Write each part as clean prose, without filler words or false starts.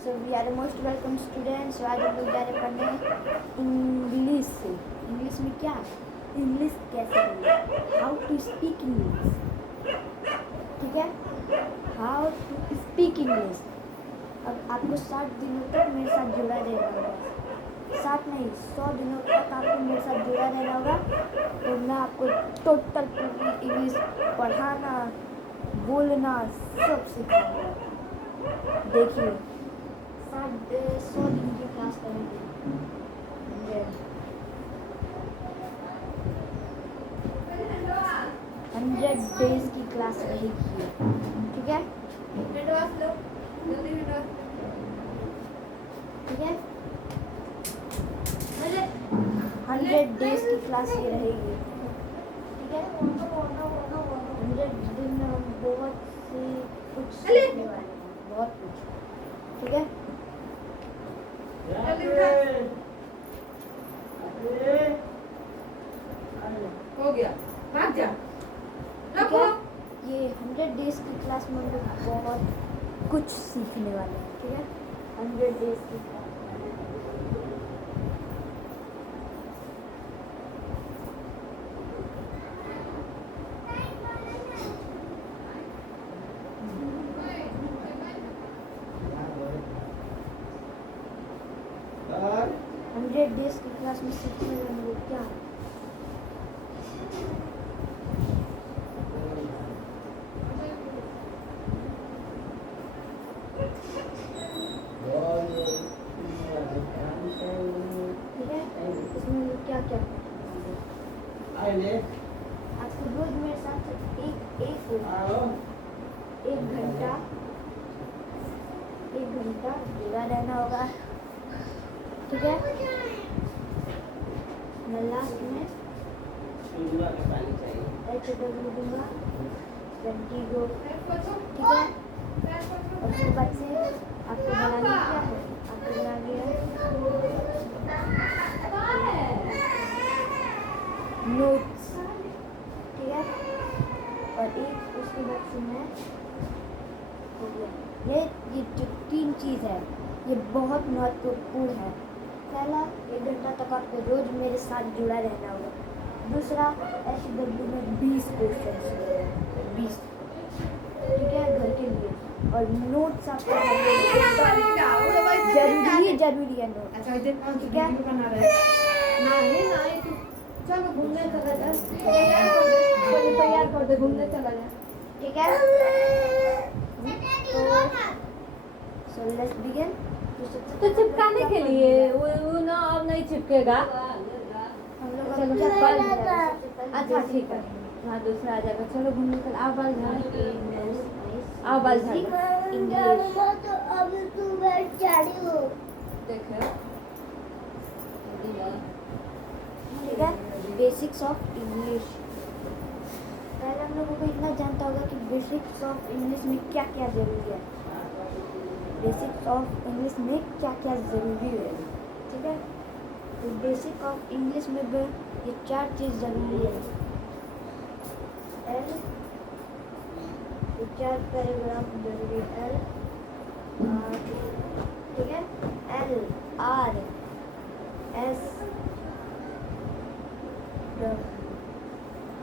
So we are most welcome students. आज हम लोग जा रहे पढ़ने इंग्लिश से। इंग्लिश में क्या, इंग्लिश कैसे बोलना, हाउ टू स्पीक इंग्लिश। ठीक है, हाउ टू स्पीक इंग्लिश। अब आपको 60 दिनों तक मेरे साथ जुड़ा रहना होगा। 60 नहीं, 100 दिनों तक आपको मेरे साथ जुड़ा रहना होगा और मैं आपको टोटल पूरी इंग्लिश पढ़ाना, बोलना सब सिखाऊंगा। देखिए 100 दिन की क्लास करेंगे। 100 डेज की क्लास रहेगी। ठीक है, ठीक है, 100 डेज की क्लास ये रहेगी। ठीक है, 100 दिन में हम बहुत सी कुछ सीखने वाले हैं, बहुत कुछ। ठीक है, हो गया, भाग जा। ठीक है, ये 100 डेज की क्लास में हम लोग बहुत कुछ सीखने वाले हैं। ठीक है, 100 डेज की क्लास। 100 डेज की क्लास में सीखने में हम लोग क्या, ठीक है, इसमें हम लोग क्या क्या आपको रोज मेरे साथ एक घंटा जुड़ा रहना होगा। ठीक है, मैं लास्ट में HW दूंगा 20 गो। ठीक है, और उसके बाद से आपको बनाना क्या है, आपको बनानी है नोट्स। ठीक है, और एक उसके बाद से मैं हो गया ये जो 3 चीज़ है ये बहुत महत्वपूर्ण है। पहला, 1 घंटा तक आपको रोज मेरे साथ जुड़ा रहना होगा। दूसरा, HW में 20 क्वेश्चन 20, ठीक है, घर के लिए। और नोट्स आपको जरूरी है नोट। अच्छा, इधर कौन सी ठीक है? वीडियो बना रहे हैं? नहीं, चलो घूमने चला जा। तैयार कर दे, घूमने चला जा। ठीक है, सो लेट्स बिगिन। तो चिपकाने के लिए वो ना अब नहीं चिपकेगा। हम लोग चलो, क्या बाल पढ़ झाड़। रहे अच्छा ठीक है, हाँ दूसरा आ जाएगा। चलो घूमने चल, आओ बाल झाड़, आओ बाल झाड़। इंग्लिश। तो अब तू बैठ जाड़ी हो। देखो ठीक है, बेसिक्स ऑफ इंग्लिश। पहले हम लोगों को इतना जानता होगा कि बेसिक्स ऑफ इंग्लिश में क्या क्या जरूरी है। बेसिक्स ऑफ इंग्लिश में क्या क्या ज़रूरी है। ठीक है, तो बेसिक ऑफ इंग्लिश में भी ये 4 चीज़ ज़रूरी है। एल, ये 4 पैराग्राफ जरूरी है। एल, ठीक है, एल आर एस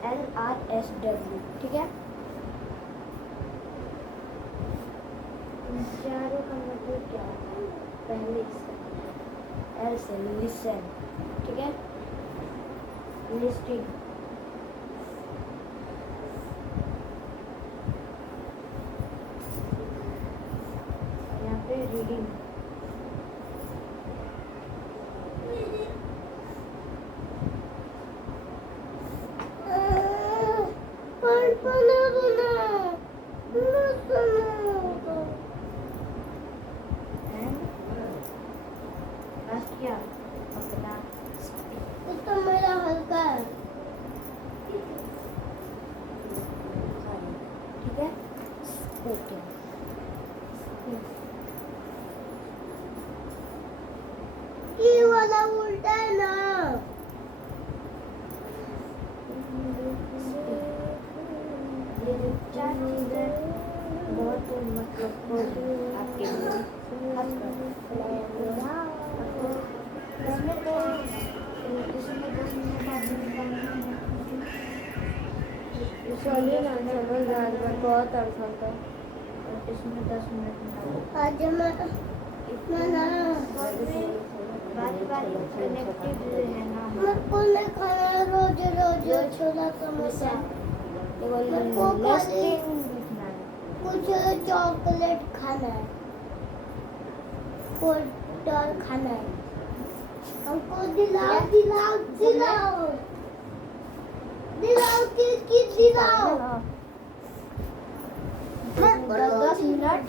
LRSW। ठीक है, इन चारों का मतलब क्या है। पहले इसका L से लिसन। ठीक है, लिस्टिंग। यहाँ पे रीडिंग। क्या अपना तो मेरा हल्का है। ठीक है, स्पोकन। ये वाला उल्टा है ना। ये जो 4 चीज़ें बहुत महत्वपूर्ण आपके लिए, खासकर बहुत आसान था और इसमें 10 मिनट निकालना। आज मैं ना बारी बारी कनेक्टेड रहना है। मेरे को नहीं खाना है रोज रोज छोला समोसा। मेरे को खाली लिखना है। कुछ चॉकलेट खाना है, पोस्टर खाना है। हमको दिलाओ दिलाओ दिलाओ दिलाओ कि दिलाओ। दस 10 मिनट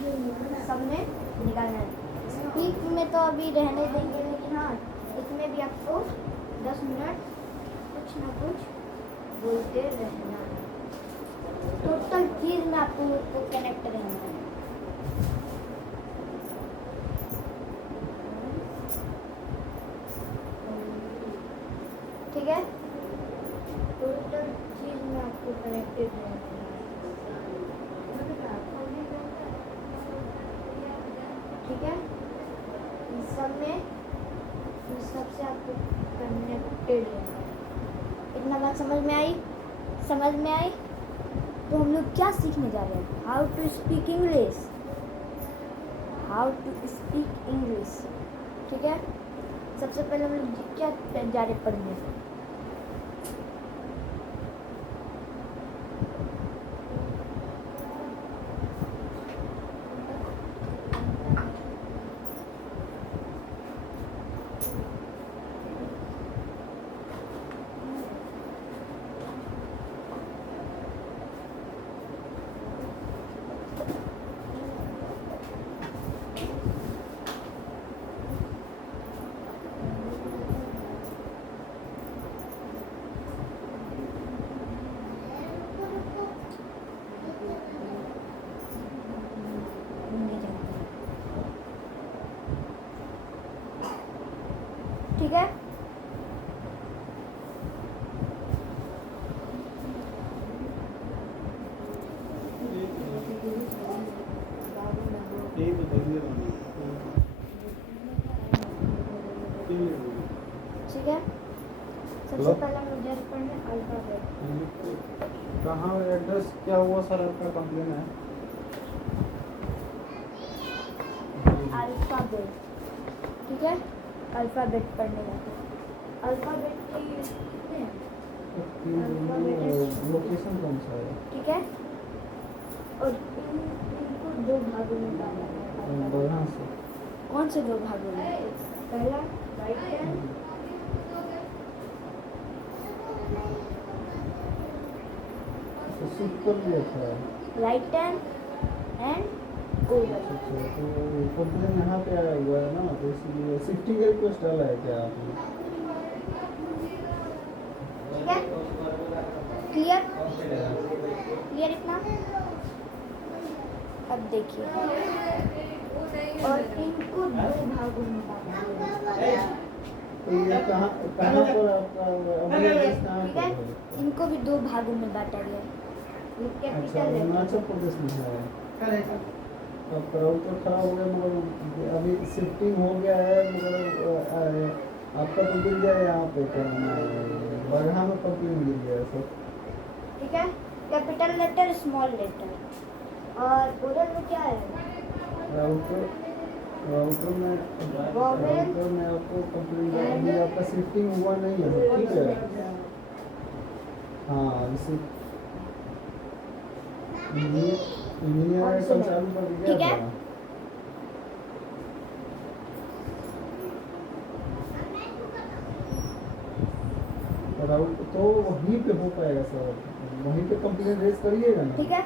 सबने निकालना है। स्पीक में तो अभी रहने देंगे, लेकिन हाँ इसमें भी आपको 10 मिनट कुछ ना कुछ बोलते रहना है। टोटल 30 में आपको कनेक्ट रहना है। ठीक है, टोटल 30 में आपको कनेक्टेड रहना है। ठीक है, इन सबसे आपको कनेक्टेड रहना है। इतना बात समझ में आई? समझ में आई? तो हम लोग क्या सीखने जा रहे हैं? How to speak English. How to speak English. ठीक है, सबसे पहले हम लोग क्या जा रहे पढ़ने? ठीक है, ठीक है, सबसे पहले हम लोग जा रहे पढ़ने अल्फाबेट। कहाँ एड्रेस क्या हुआ सर आपका कंप्लेन है? अल्फाबेट, ठीक है, अल्फाबेट पढ़ने जाते हैं। अल्फाबेट की कितने हैं? लोकेशन कौन सा है? ठीक है, और इनको 2 भागों में बांटा है। बढ़िया से कौन से 2 भागों में? पहला राइट हैंड, शिफ्ट कर दिया था। Right hand and over. अच्छा, तो कंप्लेन यहाँ पे आया हुआ है ना, तो इसलिए शिफ्टिंग का रिक्वेस्ट डाला है क्या आपने? ठीक है, क्लियर? क्लियर इतना? अब देखिए, और इनको 2 भागों में बांटा है। तो ये कहाँ कहाँ पर आपका अभी एड्रेस कहाँ ठीक पर है, है? इनको भी 2 भागों में बांटा गया है। ये अच्छा, कैपिटल है। अरुणाचल प्रदेश में है। अब राउटर खराब हो गया, मगर अभी शिफ्टिंग हो गया है, मगर आपका तो गिर गया है यहाँ पे, क्या नाम है, बरहा में कंप्लेन गिर गया है सर। ठीक है, कैपिटल लेटर स्मॉल लेटर, और ओरल में क्या है? राउटर में आपको कंप्लेन अभी आपका शिफ्टिंग हुआ नहीं है सर, ठीक है। हाँ, इसे इंजीनियर कल चालू कर दिया ठीक है। था। राउट तो वहीं पे हो पाएगा सर, वहीं पे कंप्लेन रेज करिएगा ना। ठीक है,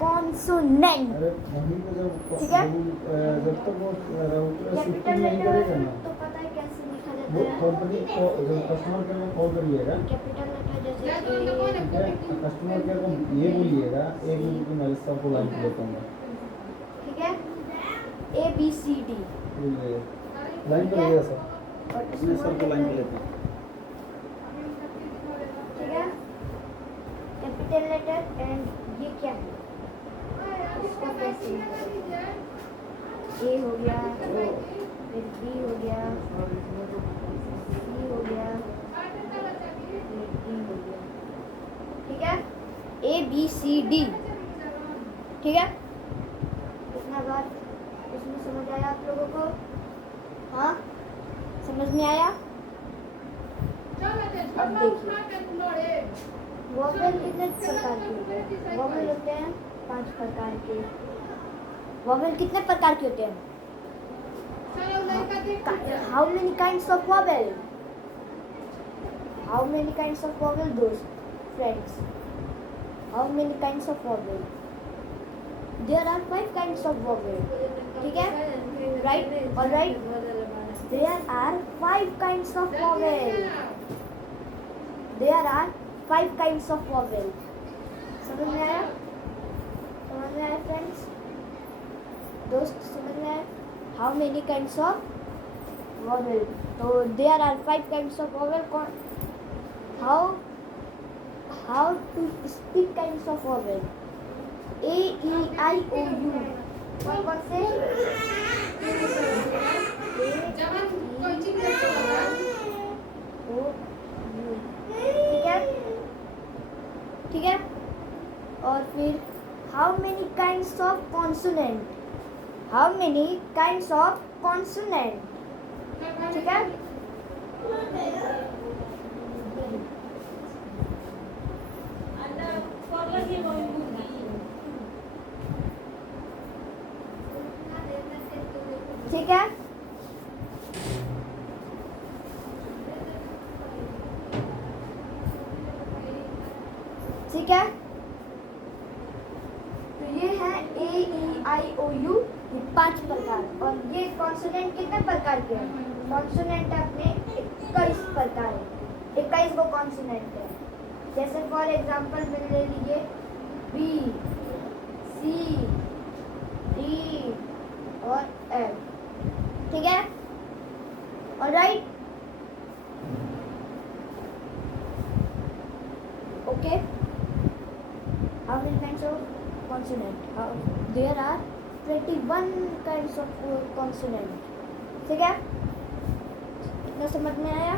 कॉन्सोनेंट। अरे वहीं पे ठीक है। जब तक वो राउटर कैपिटल शिफ्टिंग नहीं लेटर करेगा ना, तो पता है कैसे लिखा वो जाता है? कंपनी को जब कस्टमर केयर में कॉल करिएगा, कैपिटल लेटर जैसे ठीक है, कस्टमर केयर को ये बोलिएगा, एक मिनट की मैं सबको लाइन पे लेता हूँ, ठीक है, ABCD, बोलिए लाइन पे रहिएगा सर, और मैं स्मॉल सबको लाइन पे लेटर, लेता हूँ। ठीक है, कैपिटल लेटर एंड ये क्या है? इसको कैसे A हो गया, फिर B हो गया, C हो गया, फिर D हो गया। ठीक है, ABCD, ठीक है, इतना बात इसमें समझ आया आप लोगों को? हाँ, समझ में आया? अब देखिए वोवेल कितने प्रकार के होते हैं? वोवेल होते हैं 5 प्रकार के। वोवेल कितने प्रकार के होते हैं? How many kinds of vowel? How many kinds of vowel, those friends? How many kinds of vowel? There are 5 kinds of vowel. ठीक है? Right? All right? There are 5 kinds of vowel. There are 5 kinds of vowel. समझ में आया? समझ में आया friends? दोस्त समझ में आया? How many kinds of vowel? So there are 5 kinds of vowel. How to speak kinds of vowel? A, E, I, O, U. कौन से? ठीक है, ठीक है। और फिर how many kinds of consonant? How many kinds of consonant? ठीक है, ठीक है। ठीक है, तो ये है A, E, I, O, U, ये 5 प्रकार। और ये कॉन्सोनेंट कितने प्रकार के हैं? कॉन्सोनेंट अपने 21 प्रकार है, 21 वो कॉन्सोनेंट है। जैसे फॉर एग्जांपल में ले लीजिए B, C, D और F। ठीक है, alright, okay. How many kinds of consonant? There are 21 kinds of consonant. ठीक है, इतना समझ में आया?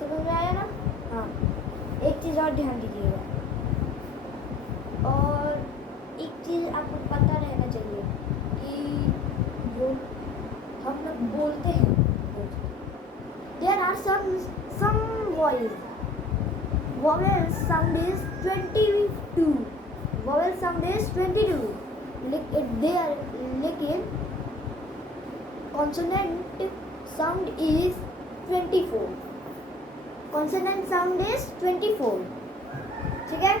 समझ में आया ना? हाँ, एक चीज़ और ध्यान दीजिएगा, और एक चीज़ आपको पता रहना चाहिए कि जो हम लोग बोलते हैं, there are some voice vowel sound is 22. Vowel sound is 22. लेकिन consonant sound is 24. Consonant sound is 24. ठीक है,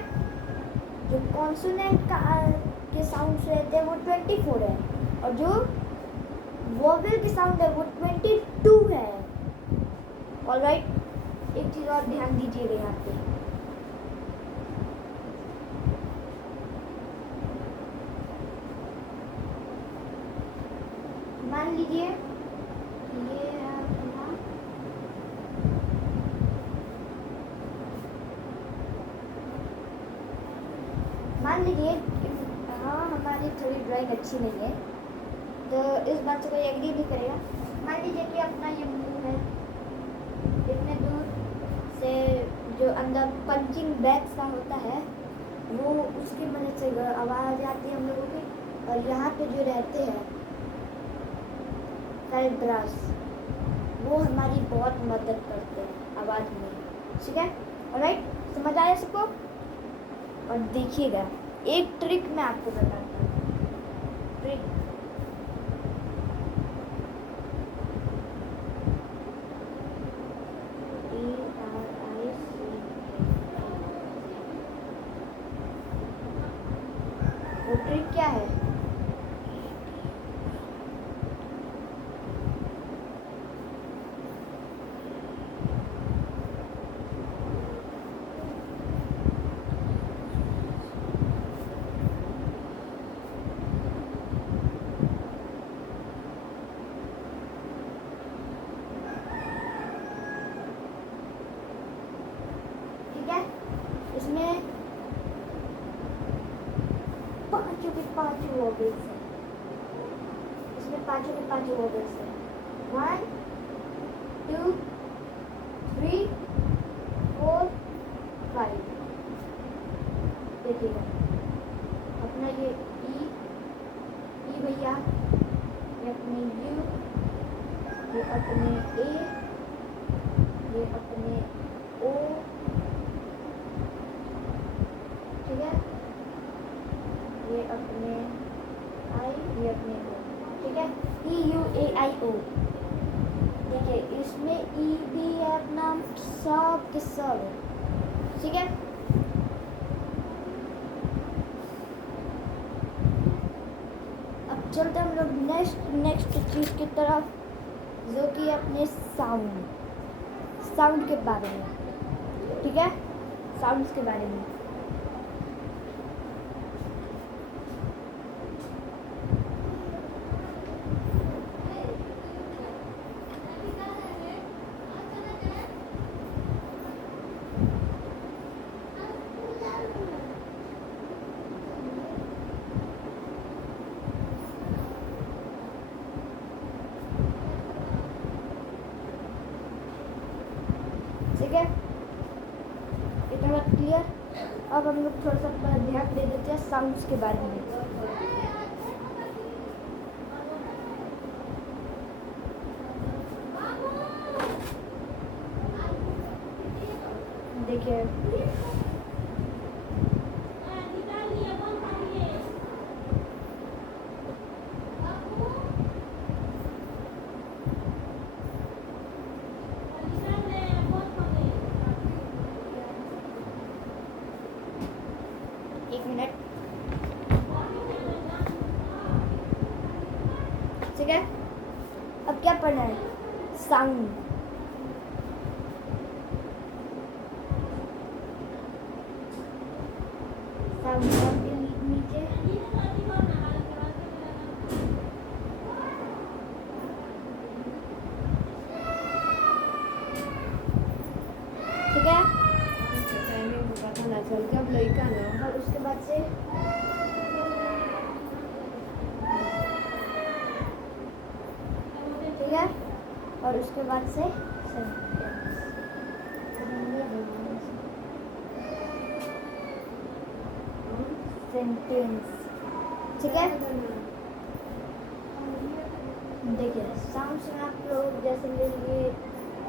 जो consonant के साउंड रहते हैं वो 24 है, और जो वोवेल के साउंड है वो 22 है। ऑलराइट, एक चीज़ और ध्यान दीजिएगा यहाँ पे, मान लीजिए ये अपना मान लीजिए हाँ हमारी थोड़ी ड्राइंग अच्छी नहीं है, तो इस बात से कोई एग्री नहीं करेगा। मान लीजिए कि अपना ये मुंह है, इतने दूर से जो अंदर पंचिंग बैग सा होता है वो उसकी मदद से आवाज़ आती है हम लोगों की, और यहाँ पे जो रहते हैं ब्रास वो हमारी बहुत मदद करते हैं आवाज़ में। ठीक है, ऑलराइट, समझ आया सबको? और देखिएगा एक ट्रिक मैं आपको बताता हूँ। ट्रिक वो ट्रिक क्या है? इसमें पांचों के पांचों वोवेल्स हैं, इसमें पांचों के पांचों वोवेल्स हैं। 1 2 3 4 5। देखिएगा अपना अपने U, ये अपने A, ये अपने O, ठीक है, ये अपने I, ये अपने O, ठीक है, E U A I O। देखिए इसमें E भी है अपना सब के सब, ठीक है। अब चलते हम लोग नेक्स्ट चीज़ की तरफ, जो कि अपने साउंड के बारे में, ठीक है, साउंड्स के बारे में। ठीक है, इतना बात क्लियर। अब हम लोग थोड़ा सा ध्यान दे देते हैं साउंड्स के बारे में। देखिए एक मिनट, ठीक है। अब क्या पढ़ना है? साउंड। साउंड के नीचे ठीक है, टाइमिंग पता ना चल कब लड़का ना। और उसके बाद से ठीक है, और उसके बाद से सेंटेंस, ठीक है। देखिए साउंड्स में आप लोग जैसे ले लिए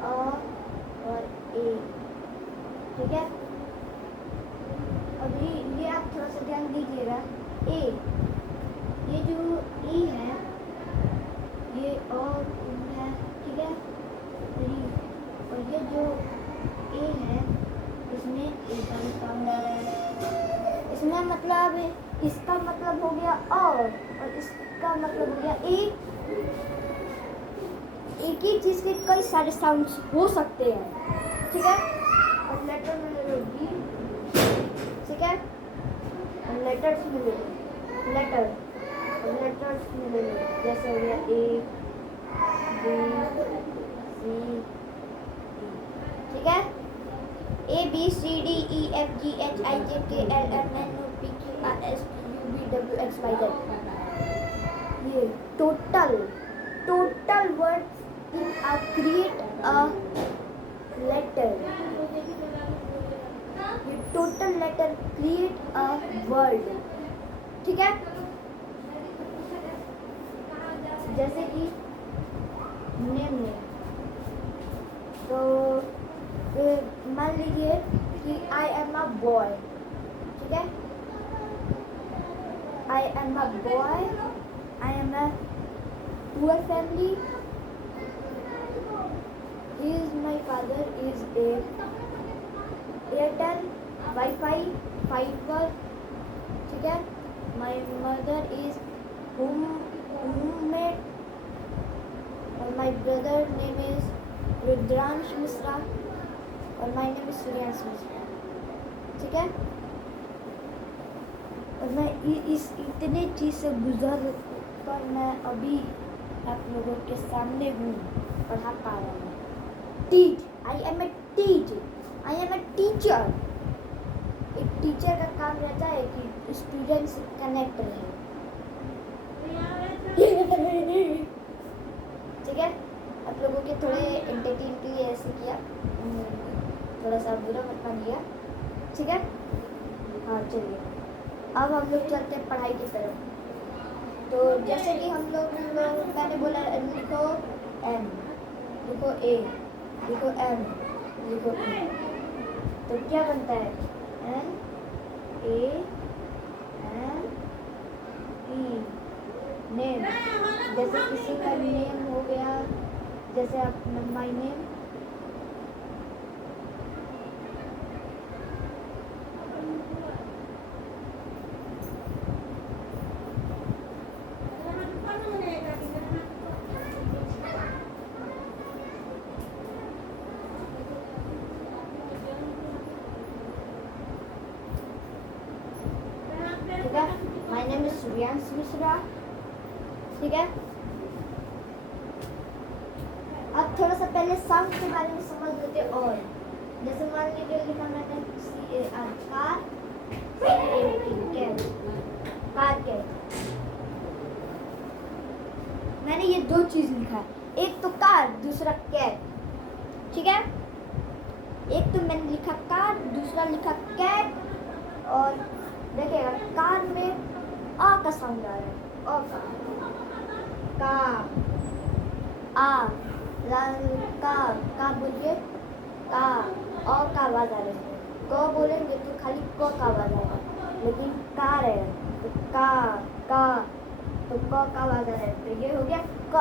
अ और ए, ठीक है। अभी ये आप थोड़ा सा ध्यान दीजिएगा, ए, ये जो ई है ये और है, ठीक है, और ये जो ए है इसमें ए का भी साउंड आ रहा है। इसमें मतलब इसका मतलब हो गया और इसका मतलब हो गया ए। एक ही चीज़ के कई सारे साउंड्स हो सकते हैं, ठीक है। और लेटर में ले लो बी, ठीक है, और लेटर्स में ले लो लेटर, और लेटर्स में ले लो जैसे हो गया ए बी सी, ठीक है, A B C D E F G H I J K L M N O P Q R S T U V W X Y Z. ये total words create a letter. ये total letter create a word, ठीक है। जैसे कि name में, तो मान लीजिए कि I am a boy, ठीक है, I am a boy, I am a poor family, my father is a Airtel Wi-Fi fiber, ठीक है, my mother is homemade, और my brother name is Rudransh Mishra, और my name is Suryansh Mishra, ठीक है। और मैं इस इतने चीज़ से गुजर कर मैं अभी आप लोगों के सामने हूँ, पढ़ा पा रहा हूँ। Teach, I am a teacher, I am a teacher। एक टीचर का काम रहता है कि स्टूडेंट से कनेक्ट रहे, ठीक है। आप लोगों के थोड़े एंटरटेन के लिए ऐसे किया, थोड़ा सा बुरा मत मानिएगा, ठीक है। हाँ चलिए, अब हम लोग चलते हैं पढ़ाई की तरफ। तो जैसे कि हम लोग मैंने बोला लिखो एम, लिखो ए, लिखो एम, लिखो ई, तो क्या बनता है N A M E. Name, जैसे किसी का नेम हो गया, जैसे आप माई नेम, ठीक है, my name is Suryansh Mishra. ठीक है, अब थोड़ा सा पहले साउंड के बारे में समझ लेते हैं। और जैसे मान लीजिए लिखा मैंने CAR, car, cat, car cat. मैंने ये दो चीज लिखा है, एक तो कार, दूसरा कैट। ठीक है, एक तो मैंने लिखा कार, दूसरा लिखा कैट। और देखिएगा कार में आ का साउंड आ रहा है, अ का आ का बोलिए का, अ का आवाज आ रही है। क बोलेंगे तो खाली क का आवाज आएगा, लेकिन कार है तो का तो क का आवाज आ रहा है, तो ये हो गया क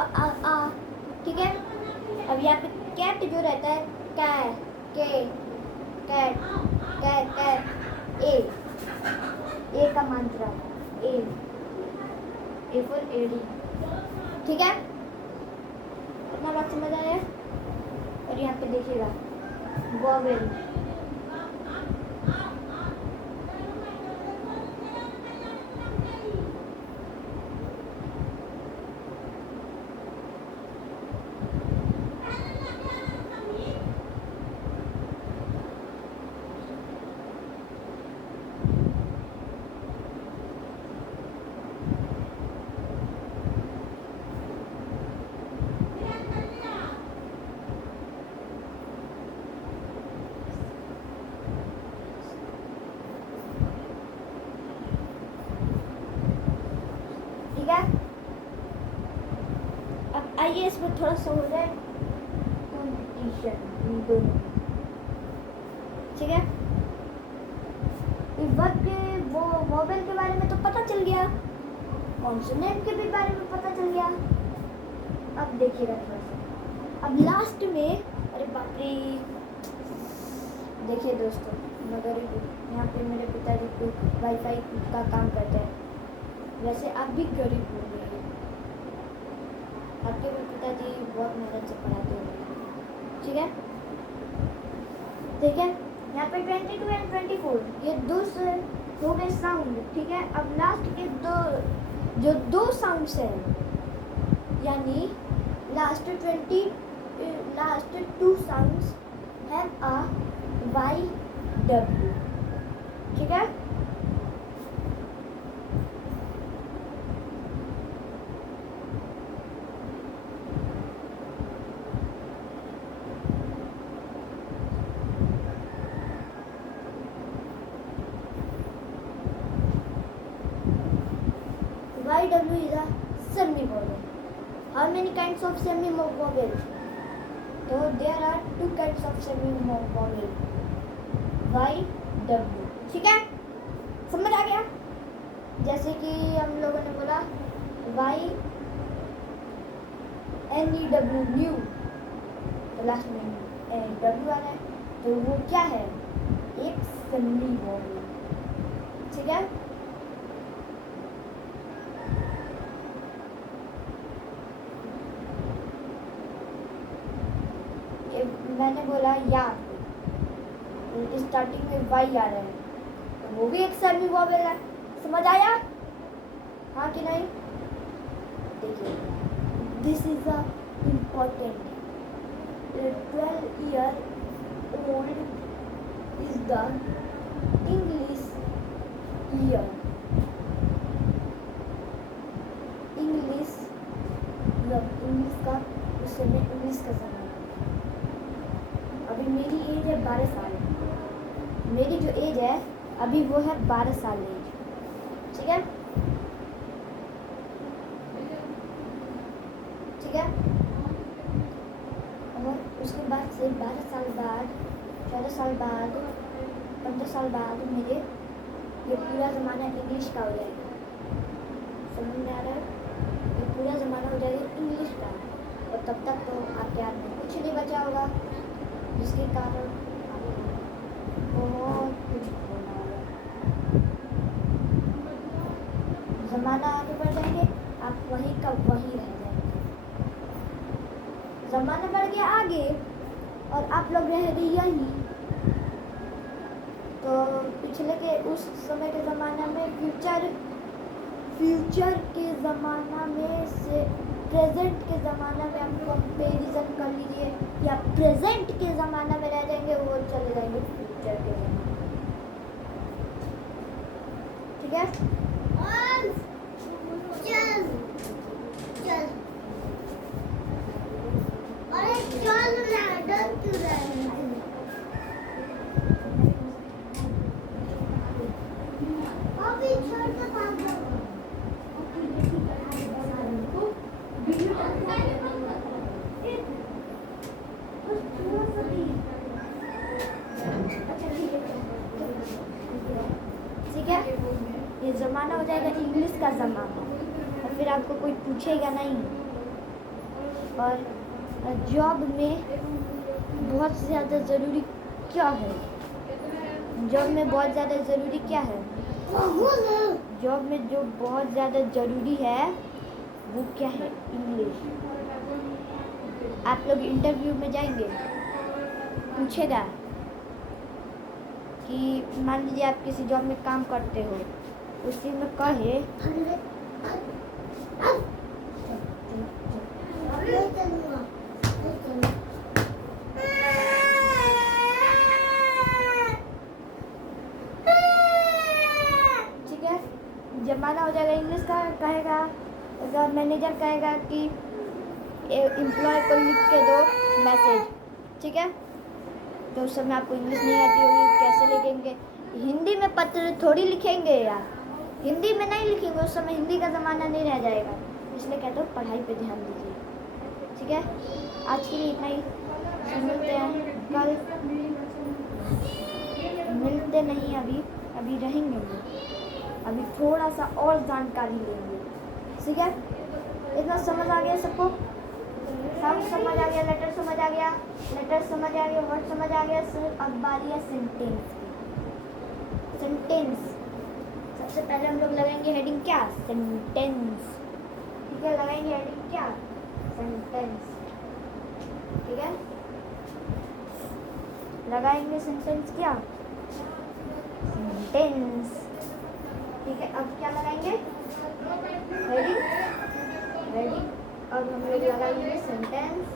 आ। ठीक है, अब यहाँ पे कैट जो रहता है कै के कैट कै कै ए का मात्रा ए फॉर एडी। ठीक है, इतना बात समझ आया। और यहाँ पे देखिएगा वॉवेल, अब आइए इसमें थोड़ा सा हो जाए कंपटीशन इन दोनों में। ठीक है, इस वर्ड के वो वोवेल के बारे में तो पता चल गया, कॉन्सोनेंट के भी बारे में पता चल गया। अब देखिएगा थोड़ा सा, अब लास्ट में, अरे बाप रे, देखिए दोस्तों, मैं गरीब हूँ, यहाँ पे मेरे पिताजी को वाईफाई का काम करते हैं। वैसे आप भी गरीब होंगे, आपके भी पिताजी बहुत मेहनत से पढ़ाते होंगे। ठीक है, ठीक है, यहाँ पे 22 और 24 ये दो हो गए साउंड। ठीक है, अब लास्ट के दो साउंड्स हैं, यानी last 2 sounds have a Y W. ठीक है, YW is a semi-vowel. How many kinds of semi-vowels? So there are 2 kinds of semi-vowel. YW. ठीक है, समझ आ गया? जैसे कि हम लोगों ने बोला NEW न्यू, तो लास्ट में W आ रहा है, तो वो क्या है? एक semi-vowel. ठीक है, मैंने बोला या, स्टार्टिंग में वाई आ रहा है, तो वो भी एक सेमी वोवेल है। समझ आया? हाँ कि नहीं? देखिए, this is a important. 12 year old is the English year. English का उस समय इंग्लिश का समय। अभी मेरी एज है 12 साल, मेरी जो एज है अभी वो है 12 साल एज। ठीक है, ठीक है। और उसके बाद से 12 साल बाद, 14 साल बाद, 15 साल बाद मेरे ये पूरा ज़माना इंग्लिश का हो जाएगा। समझ में आ रहा है? ये पूरा ज़माना हो जाएगा इंग्लिश का, और तब तक तो आपके हाथ में कुछ नहीं बचा होगा, जिसके कारण आपको बहुत कुछ होना होगा। ज़माना आगे बढ़ जाएंगे, आप वहीं का वहीं रह जाएंगे। ज़माना बढ़ गया आगे और आप लोग रह गए यहीं, तो पिछले के उस समय के ज़माना में फ्यूचर के ज़माना में से प्रेजेंट के ज़माना में आप कंपेरिजन कर लीजिए, या प्रेजेंट के ज़माना में रह जाएंगे, वो चले जाएंगे फ्यूचर के ज़माना में। ठीक है। चल चल अरे चल ना डर क्यों रहा है अभी छोड़ के भाग जाओ ठीक है। ये ज़माना हो जाएगा इंग्लिश का ज़माना, और फिर आपको कोई पूछेगा नहीं। और जॉब में बहुत ज़्यादा ज़रूरी क्या है? जॉब में बहुत ज़्यादा ज़रूरी क्या है? जॉब में जो बहुत ज़्यादा ज़रूरी है वो क्या है? इंग्लिश। आप लोग इंटरव्यू में जाएंगे, पूछेगा कि मान लीजिए आप किसी जॉब में काम करते हो, उस चीज़ में कहे ठीक है। ज़माना हो जाएगा इंग्लिश का, कहेगा अगर मैनेजर कहेगा कि एम्प्लॉय को लिख के दो मैसेज, ठीक है, तो उस समय आपको इंग्लिश नहीं आती होगी, कैसे लिखेंगे? हिंदी में पत्र थोड़ी लिखेंगे यार, हिंदी में नहीं लिखेंगे, उस समय हिंदी का ज़माना नहीं रह जाएगा। इसलिए कहते हो पढ़ाई पे ध्यान दीजिए। ठीक है, आज के लिए इतना ही, मिलते हैं कल, मिलते नहीं अभी रहेंगे हम, अभी थोड़ा सा और जानकारी लेंगे। ठीक है, इतना समझ आ गया सबको? साउंड समझ आ गया, लेटर समझ आ गया, वर्ड समझ आ गया। सिर्फ अब बारी है सेंटेंस की। सेंटेंस सबसे पहले हम लोग लगाएंगे हेडिंग क्या? सेंटेंस। ठीक है, लगाएंगे हेडिंग क्या? सेंटेंस। ठीक है, लगाएंगे सेंटेंस क्या? सेंटेंस। ठीक है, अब क्या लगाएंगे? हेडिंग। अब हम लोग लगाएंगे सेंटेंस।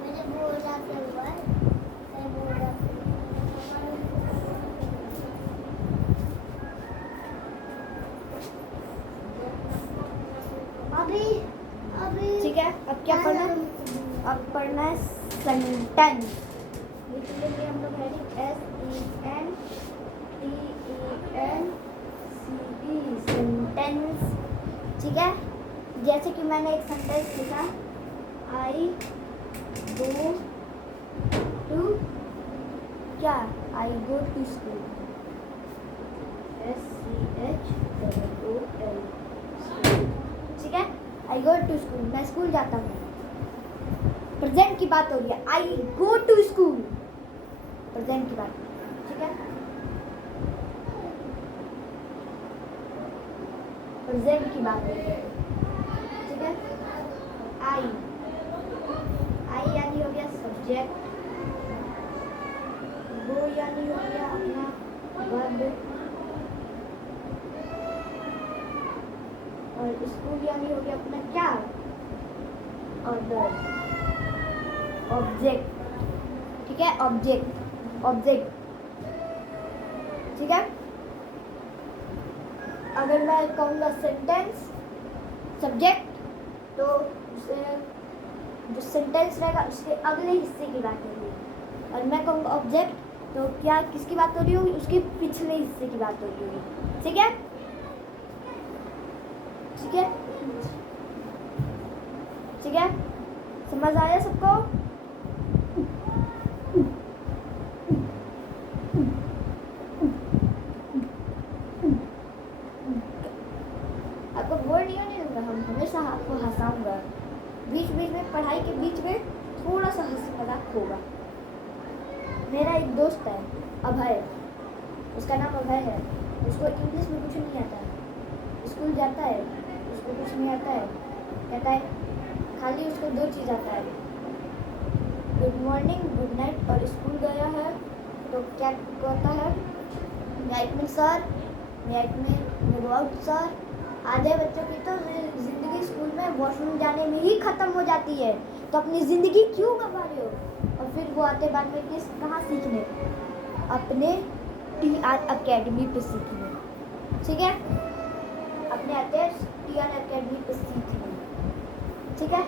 मैंने बोला था अभी ठीक है, अब क्या पढ़ना है? अब पढ़ना है सेंटेंस। लिख लेंगे हम लोग हेडिंग SENTENCE, सेंटेंस। ठीक है, जैसे कि मैंने एक सेंटेंस लिखा, आई गो टू क्या? आई गो टू स्कूल, SCHOOL। ठीक है, आई गो टू स्कूल, मैं स्कूल जाता हूँ। प्रेजेंट की बात हो रही है, आई गो टू स्कूल, प्रेजेंट की बात। ठीक है, प्रेजेंट की बात हो रही है। ठीक है, आई यानी हो गया सब्जेक्ट, गो यानी हो गया अपना वर्ब, और स्कूल यानी हो गया अपना क्या? Order, object. ठीक है, ऑब्जेक्ट। ठीक है, अगर मैं कहूँगा सेंटेंस सब्जेक्ट, तो उसे जो सेंटेंस रहेगा उसके अगले हिस्से की बात होगी। और मैं कहूँगा ऑब्जेक्ट, तो क्या किसकी बात हो रही होगी, उसके पिछले हिस्से की बात हो रही होगी। ठीक है, ठीक है, ठीक है, समझ आया सबको? आपको बोर नहीं होने दूंगा, हम हमेशा आपको हंसाऊंगा। बीच बीच में पढ़ाई के बीच में थोड़ा सा हंसी मजाक होगा। मेरा एक दोस्त है अभय, उसका नाम अभय है। उसको इंग्लिश में कुछ नहीं आता है, स्कूल जाता है उसको कुछ नहीं आता है, कहता है खाली उसको 2 चीज़ आता है, गुड मॉर्निंग गुड नाइट। और स्कूल गया है तो क्या कहता है, नाइट में सर, नाइट में गो आउट सर। आधे बच्चों की तो ज़िंदगी स्कूल में वॉशरूम जाने में ही ख़त्म हो जाती है, तो अपनी ज़िंदगी क्यों गंवा रहे हो? और फिर वो आते बाद में किस कहाँ सीखने, अपने TR अकेडमी पे सीखने। ठीक है, अपने आते TR अकेडमी पे सीखने। ठीक है,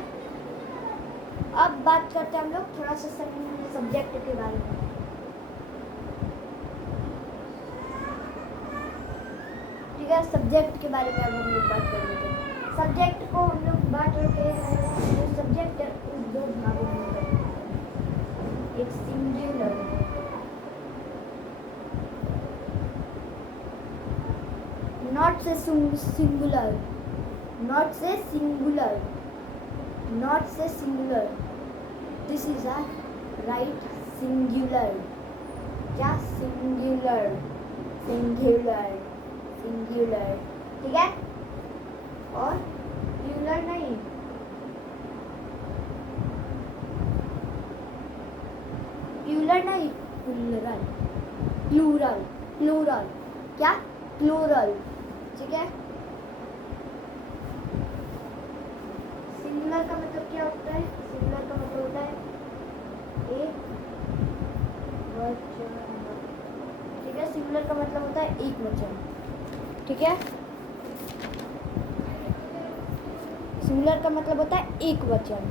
अब बात करते हैं हम लोग थोड़ा सा सब्जेक्ट के बारे में। ठीक है, सब्जेक्ट के बारे में अब हम लोग बात कर लेते हैं। सब्जेक्ट को हम लोग बांट लेते हैं, सब्जेक्ट उस 2 भागों में होता है, एक सिंगुलर, नॉट से सिंगुलर, नॉट से सिंगुलर, नॉट से singular, this is a right singular. क्या सिंगुलर, सिंगुलर, सिंगुलर। ठीक है, और प्लूरल नहीं, प्लूरल नहीं, प्लूरल, प्लूरल, प्लूरल। क्या, प्लूरल। ठीक है, सिंगुलर का मतलब क्या होता है? सिंगुलर का मतलब होता है एक वचन। ठीक है, सिंगुलर का मतलब होता है एक वचन। ठीक है, सिंगुलर का मतलब होता है एक वचन।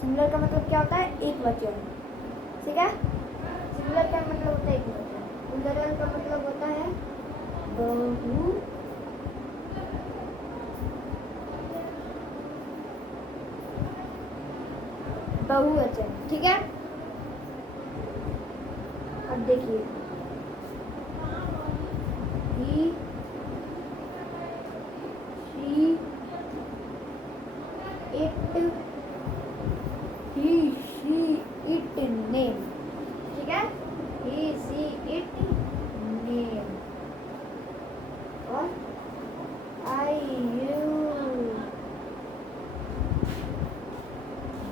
सिंगुलर का मतलब क्या होता है? एक वचन। ठीक है, सिंगुलर का मतलब होता है एक वचन। प्लूरल का मतलब होता है बहु, बहुवचन। ठीक है, अब देखिए, he, she, it, he, she, it, name। ठीक है, he, she, it, name। और I, you,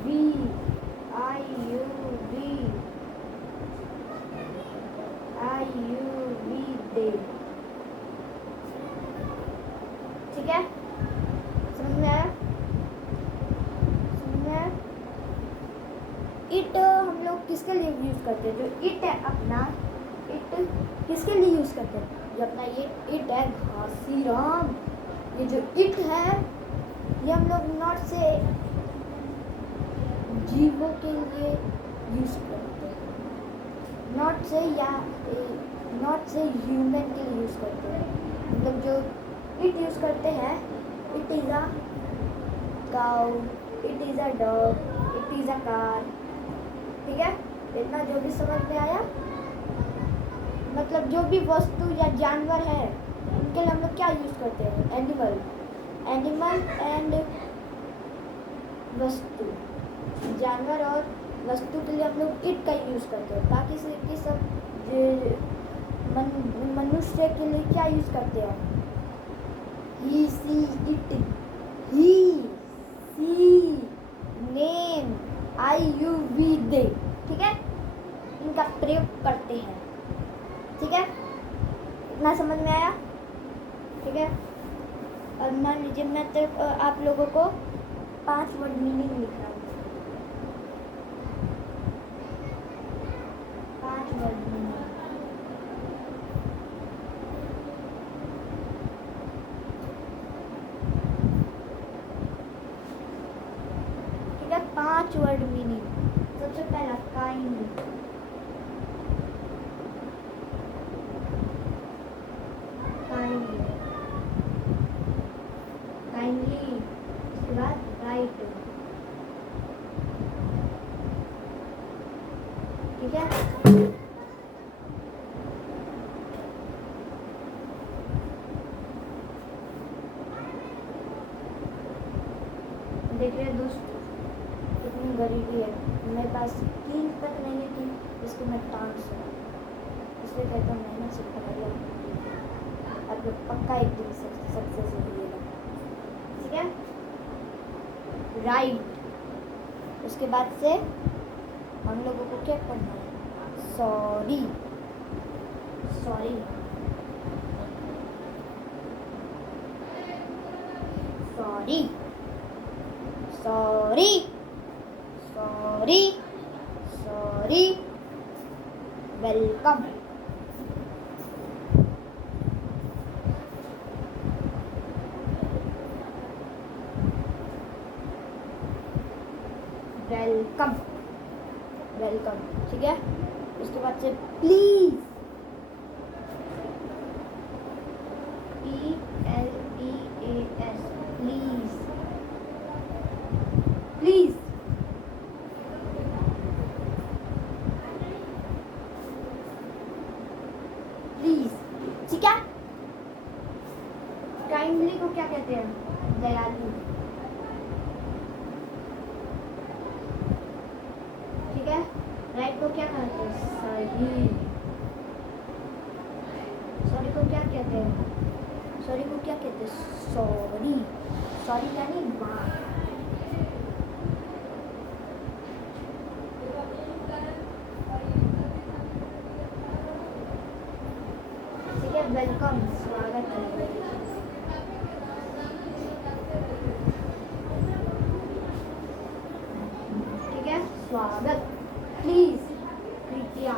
we, I, you, we, I, you, we, they। ठीक है, समझ में आया? समझ में आया? इट हम लोग किसके लिए यूज़ करते हैं? जो इट है अपना, इट किसके लिए यूज़ करते हैं? जो अपना ये इट है घासीराम, ये जो इट है ये हम लोग नॉट से जीवों के लिए यूज़ करते हैं, नॉट से या नॉट से ह्यूमन के लिए यूज़ करते हैं। मतलब जो इट यूज़ करते हैं, it is a cow, it is a dog, it is a car. ठीक है, इतना जो भी समझ में आया, मतलब जो भी वस्तु या जानवर है उनके लिए हम लोग क्या यूज़ करते हैं? एनिमल, एनिमल एंड वस्तु, जानवर और वस्तु के लिए हम लोग इट का यूज़ करते हैं। बाकी से सब मनुष्य के लिए क्या यूज़ करते हैं? He, she, it, he, she, name, I, you, we, they. ठीक है, इनका प्रयोग करते हैं। ठीक है, इतना समझ में आया? ठीक है, और मान लीजिए मैं तो आप लोगों को 5 वर्ड मीनिंग लिख रहा हूँ। 5 वर्ड मीनिंग। 5 word meaning. सबसे पहला काइंड, काइंडली, उसके बाद राइट, ठीक है। देख रहे हैं दोस्तों कितनी गरीबी है, मेरे पास 3 तक नहीं थी, इसको मैं टांग से इसलिए कहता हूँ मेहनत से पढ़ाई अब पक्का एक दिन सक्सेस मिलेगा, ठीक है। राइट, उसके बाद से हम लोगों को क्या करना है, sorry, sorry, sorry, sorry, sorry, sorry, welcome, welcome, welcome, ठीक है। उसके बाद से please, PLEAS, please, please, please, ठीक है। काइंडली को क्या कहते हैं, दयालु, ठीक है। राइट को क्या कहते हैं, सही, सॉरी को क्या कहते हैं, सॉरी को क्या कहते हैं, सॉरी, सॉरी यानी माफ, ठीक है। वेलकम, स्वागत है, ठीक है, स्वागत। प्लीज, कृपया,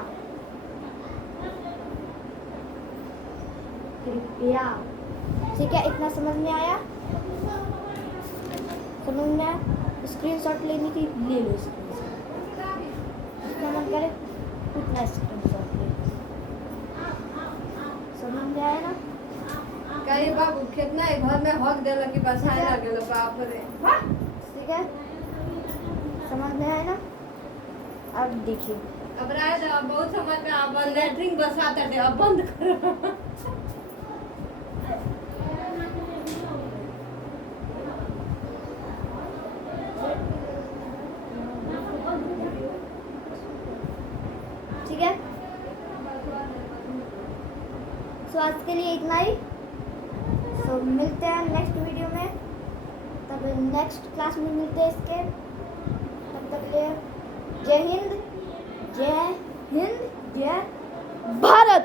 कृपया, ठीक है। इतना समझ में आया, समझ में आया। स्क्रीनशॉट लेनी थी, ले लो स्क्रीनशॉट, जितना मन करे उतना स्क्रीनशॉट ले लो, समझ में आया ना। कई बाबू कितना है घर में हक देला कि बस आए ना गेलो बाप रे, ठीक है, समझ में आया ना। अब देखिए, अब राय दा बहुत समझ में अब लेटरिंग बसाता है, अब बंद करो। ठीक है। सो आज के लिए इतना ही। सो मिलते हैं नेक्स्ट वीडियो में, तब नेक्स्ट क्लास में मिलते हैं इसके, तब तक के लिए जय हिंद, जय हिंद, जय भारत।